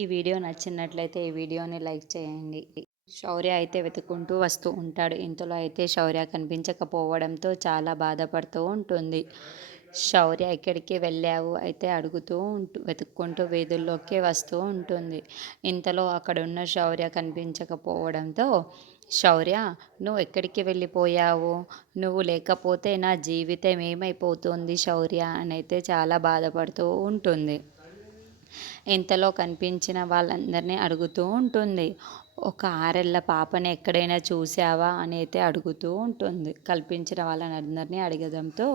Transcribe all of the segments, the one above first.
ఈ వీడియో నచ్చినట్లయితే ఈ వీడియోని లైక్ చేయండి. శౌర్య అయితే వెతుక్కుంటూ వస్తూ ఉంటాడు. ఇంతలో అయితే శౌర్య కనిపించకపోవడంతో చాలా బాధపడుతూ ఉంటుంది. శౌర్య ఎక్కడికి వెళ్ళావు అయితే అడుగుతూ వెతుక్కుంటూ వీధుల్లోకి వస్తూ ఉంటుంది. ఇంతలో అక్కడున్న శౌర్య కనిపించకపోవడంతో, శౌర్య, నువ్వు ఎక్కడికి వెళ్ళిపోయావు? నువ్వు లేకపోతే నా జీవితం ఏమైపోతుంది శౌర్య అనైతే చాలా బాధపడుతూ ఉంటుంది. ఇంతలో కనిపించిన వాళ్ళందరినీ అడుగుతూ ఉంటుంది. ఒక 6 ఏళ్ల పాపని ఎక్కడైనా చూసావా అని అయితే అడుగుతూ ఉంటుంది. కల్పించిన వాళ్ళనందరినీ అడగడంతో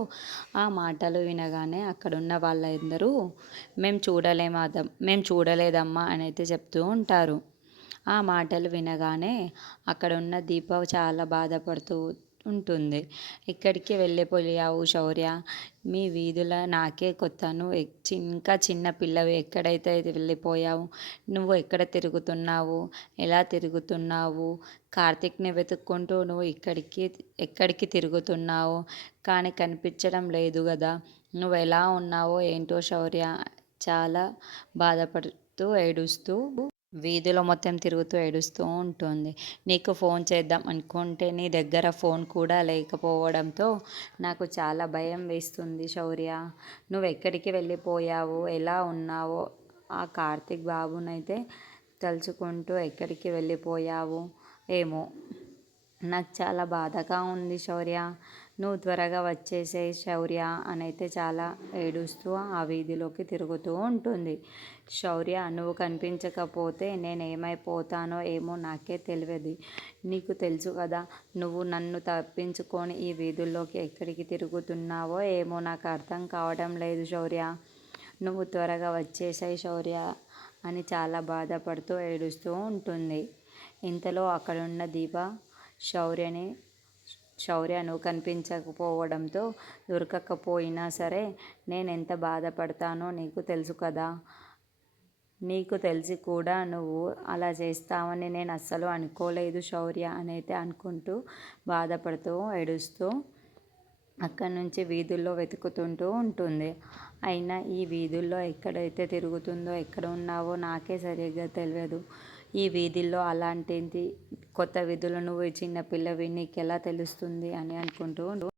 ఆ మాటలు వినగానే అక్కడున్న వాళ్ళందరూ మేము చూడలేదమ్మా అని అయితే చెప్తూ ఉంటారు. ఆ మాటలు వినగానే అక్కడున్న దీప చాలా బాధపడుతూ ఉంటుంది. ఎక్కడికి వెళ్ళిపోయావు శౌర్య? మీ వీధుల నాకే కొత్త. నువ్వు ఇంకా చిన్న పిల్లవి, ఎక్కడైతే వెళ్ళిపోయావు? నువ్వు ఎక్కడ తిరుగుతున్నావు? ఎలా తిరుగుతున్నావు? కార్తీక్ని వెతుక్కుంటూ నువ్వు ఎక్కడికి తిరుగుతున్నావు? కానీ కనిపించడం లేదు కదా. నువ్వు ఎలా ఉన్నావో ఏంటో శౌర్య చాలా బాధపడుతూ ఏడుస్తూ వీధిలో మొత్తం తిరుగుతూ ఏడుస్తూ ఉంటుంది. నీకు ఫోన్ చేద్దాం అనుకుంటే నీ దగ్గర ఫోన్ కూడా లేకపోవడంతో నాకు చాలా భయం వేస్తుంది శౌర్య. నువ్వు ఎక్కడికి వెళ్ళిపోయావు? ఎలా ఉన్నావో ఆ కార్తీక్ బాబునైతే తలుచుకుంటూ ఎక్కడికి వెళ్ళిపోయావు ఏమో. నాకు చాలా బాధగా ఉంది శౌర్య. నువ్వు త్వరగా వచ్చేసేయ్ శౌర్య అనైతే చాలా ఏడుస్తూ ఆ వీధిలోకి తిరుగుతూ ఉంటుంది. శౌర్య, నువ్వు కనిపించకపోతే నేనేమైపోతానో ఏమో నాకే తెలియదు. నీకు తెలుసు కదా, నువ్వు నన్ను తప్పించుకొని ఈ వీధుల్లోకి ఎక్కడికి తిరుగుతున్నావో ఏమో నాకు అర్థం కావడం లేదు శౌర్య. నువ్వు త్వరగా వచ్చేసేయ్ శౌర్య అని చాలా బాధపడుతూ ఏడుస్తూ ఉంటుంది. ఇంతలో అక్కడున్న దీప శౌర్య నువ్వు కనిపించకపోవడంతో దొరకకపోయినా సరే నేనెంత బాధపడతానో నీకు తెలుసు కదా. నీకు తెలిసి కూడా నువ్వు అలా చేస్తావని నేను అస్సలు అనుకోలేదు శౌర్య అనైతే అనుకుంటూ బాధపడుతూ ఏడుస్తూ అక్కడి నుంచి వీధుల్లో వెతుకుతుంటూ ఉంటుంది. అయినా ఈ వీధుల్లో ఎక్కడైతే తిరుగుతుందో, ఎక్కడ ఉన్నావో నాకే సరిగ్గా తెలియదు. ఈ వీధుల్లో అలాంటిది కొత్త వీధుల్లో నువ్వు చిన్న పిల్లవి, నీకెలా తెలుస్తుంది అని అనుకుంటూ